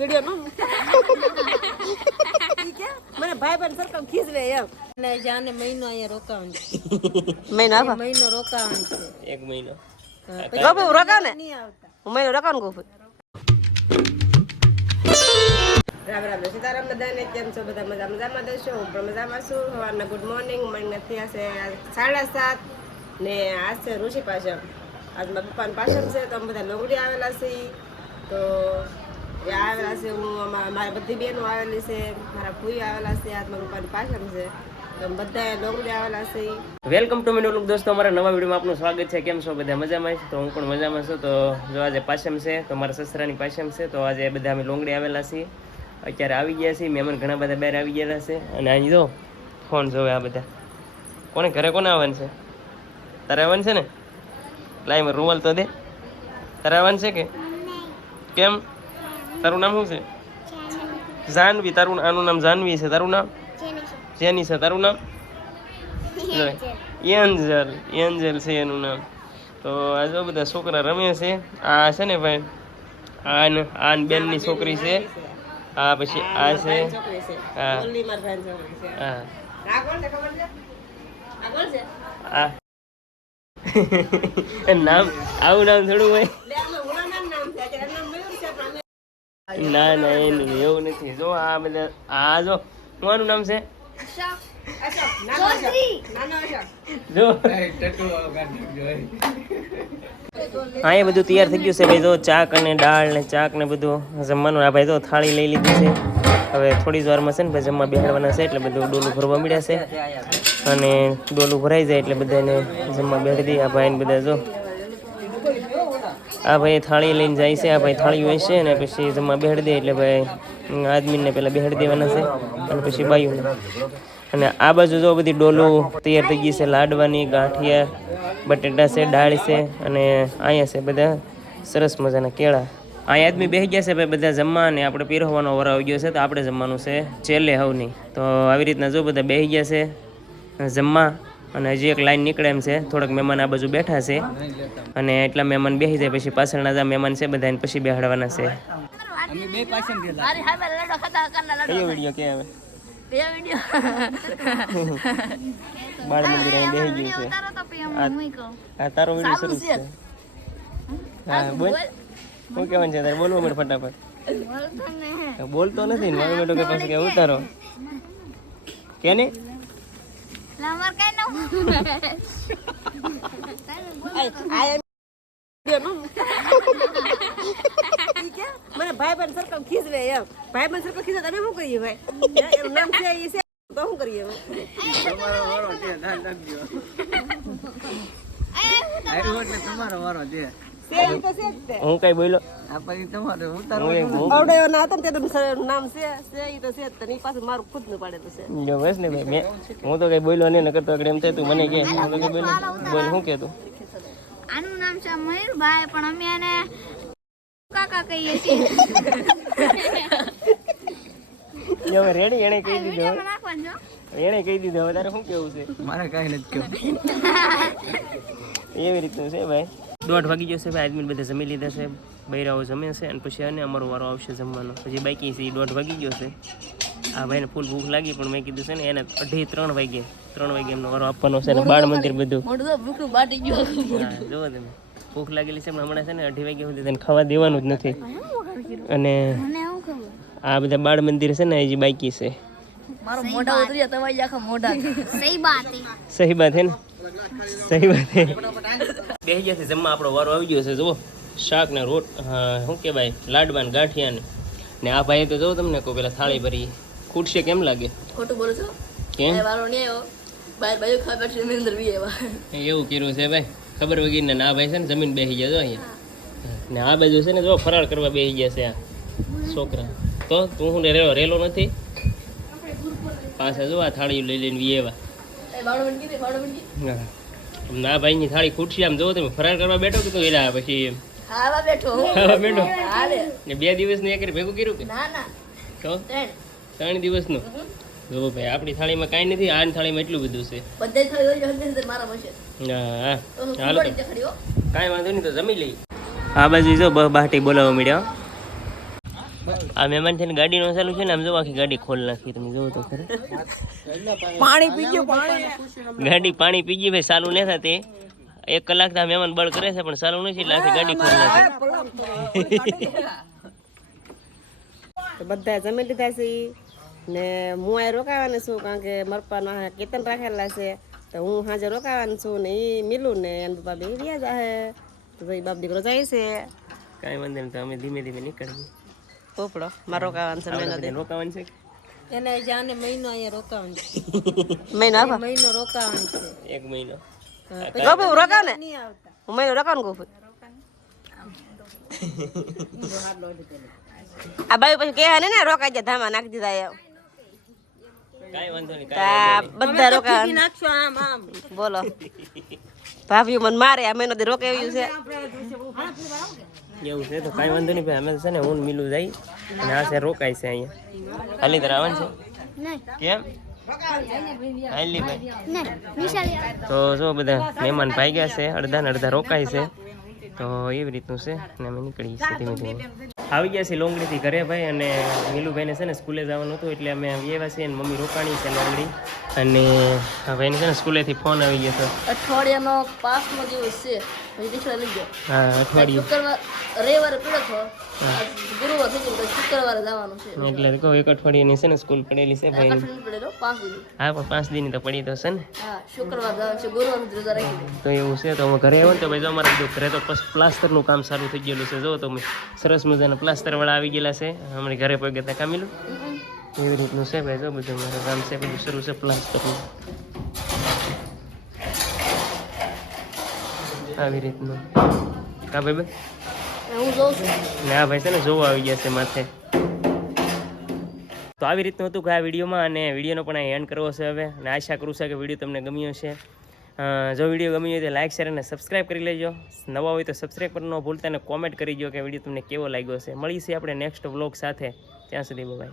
Video નો મને ભાઈ બહેન સરકમ ખીજવે એમ. એટલે જાને મહિનો અહીંયા રોકાવાનું છે. મહિનો મહિનો રોકાવાનું છે. એક મહિનો. ગોપી હું રોકાવ ને હું મહિનો રોકાવ ને ગોપી? રામ રામ સીતારામ બધાને. કેમ છો? બધા મજા મજામાં દેશો હું પણ મજામાં છું. સવારના ગુડ મોર્નિંગ. મને થયા છે સાડા સાત. ને આજ છે ઋષિ પાછળ આજ મારા પપ્પાની પાછળ છે તો અમે બધા લોગડી આવેલા છીએ. તો આવેલા છે હું અમારા મારી બધી બહેનો આવેલી છે મારા ભૂઈ આવેલા છે આજ મારું પપ્પાની પાછળ છે. બધા લોગડી આવેલા છે. વેલકમ ટુ મિનો લુક દોસ્તો અમારા નવા વિડીયોમાં આપનું સ્વાગત છે. કેમ છો બધા મજામાં? છે તો હું પણ મજામાં છું. તો જો આજે પાછમ છે તો મારા સસરાની પાછમ છે તો આજે બધા અમે લોંગડી આવેલા છીએ. અત્યારે આવી ગયા છીએ મહેમાન ઘણા બધા બહાર આવી ગયેલા છે. અને અહીં જો ફોન જોવે આ બધા. કોને ઘરે કોને આવવાનું છે? તારે આવવાનું છે ને? લાઈ રૂમાલ તો દે. તારે આવવાનું છે કે? કેમ? તારું નામ શું છે? જાનવી. તારું આનું નામ જાનવી છે. તારું નામ? જેની છે. તારું નામ? એન્જલ એન્જલ છે એનું નામ. તો આ જો બધા છોકરા રમે છે. આ છે ને ભાઈ? આન આન બેનની છોકરી છે. આ પછી આ છે. હા. ઓલી મારી ભાઈની છોકરી છે. હા. નામ આવું નામ થોડું હોય લે આમાં હુલાના નામ છે અત્યારે નામ મયુર છે પણ અમે ના ના એનું એવું નથી. જો આ બધા, આ જો શું નામ છે? જો. હા, એ બધું તૈયાર થઈ ગયું છે ભાઈ. જો ચાક અને દાળ ને ચાક ને બધું જમવાનું. આ ભાઈ તો થાળી લઈ લીધી છે. હવે થોડી જ વારમાં છે ને ભાઈ જમવા બેહાડવાના છે એટલે બધું ડોલું ભરવા મળ્યા છે. અને ડોલું ભરાઈ જાય એટલે બધાને જમવા બેહાડી દઈએ. આ ભાઈને બધા જો આ ભાઈ થાળી લઈને જાય છે, આ ભાઈ થાળી હોય છે અને પછી જમવા બેહાડી દે એટલે ભાઈ આદમીને પહેલાં બેહાડી દેવાના છે અને પછી બાયુને અને આ બાજુ જો બધી ડોલું તૈયાર થઈ ગઈ છે, લાડવાની, ગાંઠિયા, બટેટા છે, દાળ છે અને અહીંયા છે બધા સરસ મજાના કેળા. આ આદમી બેસી ગયા છે ભાઈ બધા જમવા અને આપણે પીરવવાનો વર આવી ગયો છે, તો આપણે જમવાનું છે ચેલે હવની. તો આવી રીતના જો બધા બેસી ગયા છે જમવા અને હજી એક લાઈન નીકળે એમ છે. થોડાક મહેમાન આ બાજુ બેઠા છે. અને એટલા મહેમાન બેસી જાય પછી પાછળના જે મહેમાન છે બધાને પછી બેહાડવાના છે. કયો વીડિયો કે હવે બાળ મંદિર અહીં બેસી ગયું છે. આ તારો વીડિયો શરૂ છે. હા બોલ. શું કહેવાનું છે તારે? બોલવું મળે ફટાફટ. બોલતો નથી ને? મારો કે પછી કે ઉતારો. કે ને એમ વિડિયો નો ઈ કે મને ભાઈ બહેન સરકમ ખીજવે એમ. ભાઈ બહેન સરકમ ખીજવે તમે શું કરીએ ભાઈ? એનું નામ છે તો શું કરીએ હવે? છે ઈ તો છે. હું કઈ બોલ્યો? હું તો કઈ બોલ્યો નહીં નકર તો એમ થાય તું મને કે. બોલ શું કે તું આનું નામ છે મયુરભાઈ પણ અમે એને કાકા કહીએ છીએ. હવે રેડી એને કહી દીધો. એને કહી દીધો હવે તારે શું કેવું છે? મારે કાંઈ નથી કેવું એવી રીતનું છે ભાઈ. દોઢ વાગી જશે ભાઈ આદમી બધા જમી લીધા છે બૈરાઓ જમે છે અને પછી અને અમારો વારો આવશે જમવાનો. પછી બાકી છે એ દોઢ વાગી ગયો છે. આ ભાઈને ફૂલ ભૂખ લાગી પણ મેં કીધું છે ને એને અઢી ત્રણ વાગે ત્રણ વાગે એમનો વારો આપવાનો છે અને બાળ મંદિર બધું. જોવો તમે. ભૂખ લાગેલી છે પણ હમણાં છે ને અઢી વાગ્યા સુધી તેને ખાવા દેવાનું જ નથી. અને મને એવું ખબર આ બધા બાળ મંદિર છે ને હજી બાકી છે. સહી બાત. હે સહી વાત હે ને? સહી વાત હે. બેસી છે જમવા આપણો વારો આવી ગયો છે જુઓ. શાક ને રોટ શું કહેવાય લાડવા ને ગાંઠિયા ને ને આ ભાઈ તો જો તમને કહું પેલા થાળી ભરી ખૂટશે કેમ લાગે? ખોટું બોલું છો? કેમ? વારો નહીં આવ્યો. બહાર બાજુ ખાવા પડશે અંદર બી આવ્યા. એવું કર્યું છે ભાઈ. ખબર વગર ને આ ભાઈ છે ને જમીન બેસી ગયા જો અહીંયા. ને આ બાજુ છે ને જો ફરાળ કરવા બેસી ગયા છે આ છોકરા. તો તું હું રેલો રેલો નથી? પાસે જો આ થાળી લઈ લઈને વી એવા બાવડો ભાઈ. ના થાળી ખૂટશે આમ જોવો તમે. ફરાર કરવા બેઠો કે તો એલા પછી ખાવા બેઠો ખાવા બેઠો? હાલે. ને બે દિવસનું એક ભેગું કર્યું કે? ના ના. તો ત્રણ. ત્રણ દિવસનું? જો ભાઈ આપણી થાળીમાં કાંઈ નથી આની થાળીમાં એટલું બધું છે. બધે થાળી મારા મળશે હા. હાલો હો કાંઈ વાંધો નહીં તો જમી લઈ આ બાજુ જો બાટી બોલાવવા મળ્યા આ મહેમાન થઈને ગાડી નો ચાલુ છે ને આમ જો આખી ગાડી ખોલ નાખી તમે જોવો તો ખરે. પાણી પી ગયું પાણી. ગાડી પાણી પી ગઈ ભાઈ ચાલુ નહીં થતી એક કલાક આ મહેમાન બળ કરે છે પણ ચાલુ નથી એટલે આખી ગાડી ખોલ નાખી. તો બધા જમી લીધા છે. ને હું આ રોકાવાની છું કારણ કે મરપા ના કેતન રાખેલા છે. તો હું સાંજે રોકાવાની છું ને એ મિલું ને એમ બાપા બે રહ્યા જાહે. તો ભાઈ બાપ દીકરો જાય છે. કાંઈ વાંધો નહીં તો અમે ધીમે ધીમે નીકળીએ. પોપડો. માં રોકાવાનું છે મહિનો રોકાવાનું છે. એને જાને મહિનો અહીંયા રોકાવાનું છે. મહિનો મહિનો રોકાવાનું છે. એક મહિનો. ગોપુ રોકાવ ને. હું મહિનો રોકાવાનું ગોપુ? આ બાઈ પછી કહે ને ને રોકાઈ જાય ધામા નાખી દીધા એમ બધા રોકા નાખશો આમ આમ. બોલો. ભાભી મને મારે આ મહિનો દી એવું છે. એવું છે તો કાંઈ વાંધો નહીં ભાઈ અમે છે ને હું મિલું જાય અને આ છે રોકાય છે અહીંયા. હાલી તર આવવાનું છે? કેમ? હાલી ભાઈ. તો જો બધા મહેમાન ભાઈ ગયા છે અડધા ને અડધા રોકાય છે. તો એવી રીતનું છે અને અમે નીકળીએ છીએ ધીમે ધીમે. આવી ગયા છે લોંગડીથી ઘરે ભાઈ અને નીલુભાઈને છે ને સ્કૂલે જવાનું હતું એટલે અમે આવ્યા છીએ અને મમ્મી રોકાણી છે લોંગડી અને ભાઈને છે ને સ્કૂલેથી ફોન આવી ગયો હતો. અઠવાડિયાનો પાંચમો દિવસ છે. લઈ ગયો. હા અઠવાડિયું. શુક્રવાર રવિવારે પીડો ગુરુવાર થઈ ગયો શુક્રવારે જવાનું છે. એટલે કહું એક અઠવાડિયાની છે ને સ્કૂલ પડેલી છે ભાઈ પાંચ હા પણ પાંચ દિનની તો પડી તો છે ને. હા શુક્રવાર જવાનું છે ગુરુવાર રજા રાખી તો એવું છે તો અમે ઘરે આવ્યો ને તો ભાઈ જો અમારે ઘરે તો પ્લાસ્ટરનું કામ સારું થઈ ગયેલું છે જો તમે સરસ મજાના પ્લાસ્ટરવાળા આવી ગયેલા છે હમણાં ઘરે પગે ત્યાં કામેલું. એવી રીતનું છે ભાઈ જો બધું મારું કામ છે બધું શરૂ છે પ્લાસ્ટરનું આવી રીતનું. કા ભાઈ ભાઈ? હું જોઉં છું. ને ભાઈ છે ને જોવા આવી ગયા છે માથે. તો આવી રીતનું હતું કે આ વિડીયોમાં અને વિડીયોનો પણ અહીં એન્ડ કરવો છે હવે. અને આશા કરું છું કે વીડિયો તમને ગમ્યો છે જો વીડિયો ગમ્યો હોય તો લાઇક શેર અને સબસ્ક્રાઈબ કરી લેજો. નવા હોય તો સબસ્ક્રાઈબ કરવાનું ભૂલતા અને કોમેન્ટ કરી દો કે વીડિયો તમને કેવો લાગ્યો છે મળીશું આપણે નેક્સ્ટ વ્લોગ સાથે. ત્યાં સુધી બાય